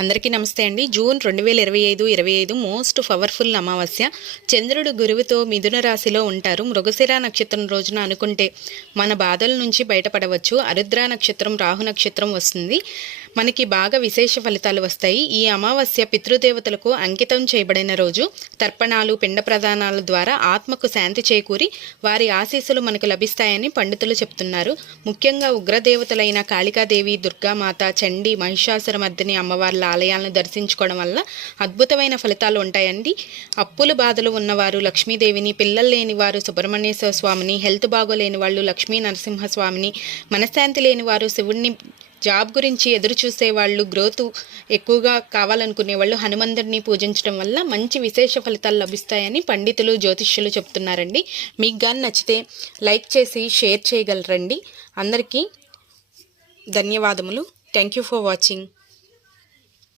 అందరికీ నమస్తే అండి. జూన్ 2025 మోస్ట్ పవర్ఫుల్ అమావాస్య. చంద్రుడు గురువుతో మిథున రాశిలో ఉంటారు. మృగశిర నక్షత్రం రోజున అనుకుంటే మన బాధల నుంచి బయటపడవచ్చు. ఆరుద్ర నక్షత్రం, రాహు నక్షత్రం వస్తుంది. మనకి బాగా విశేష ఫలితాలు వస్తాయి. ఈ అమావాస్య పితృదేవతలకు అంకితం చేయబడిన రోజు. తర్పణాలు, పిండ ప్రదానాల ద్వారా ఆత్మకు శాంతి చేకూరి వారి ఆశీస్సులు మనకు లభిస్తాయని పండితులు చెప్తున్నారు. ముఖ్యంగా ఉగ్రదేవతలైన కాళికాదేవి, దుర్గామాత, చండీ, మహిషాసురమర్దిని అమ్మవార్ల ఆలయాలను దర్శించుకోవడం వల్ల అద్భుతమైన ఫలితాలు ఉంటాయండి. అప్పుల బాధలు ఉన్నవారు లక్ష్మీదేవిని, పిల్లలు లేని వారు సుబ్రహ్మణ్యేశ్వర స్వామిని, హెల్త్ బాగోలేని వాళ్ళు లక్ష్మీ నరసింహస్వామిని, మనశ్శాంతి లేని వారు శివుణ్ణి, జాబ్ గురించి ఎదురు చూసేవాళ్ళు, గ్రోత్ ఎక్కువగా కావాలనుకునే వాళ్ళు హనుమంతుడిని పూజించడం వల్ల మంచి విశేష ఫలితాలు లభిస్తాయని పండితులు, జ్యోతిష్యులు చెప్తున్నారండి. మీకు కానీ నచ్చితే లైక్ చేసి షేర్ చేయగలరండి. అందరికీ ధన్యవాదములు. Thank you for watching.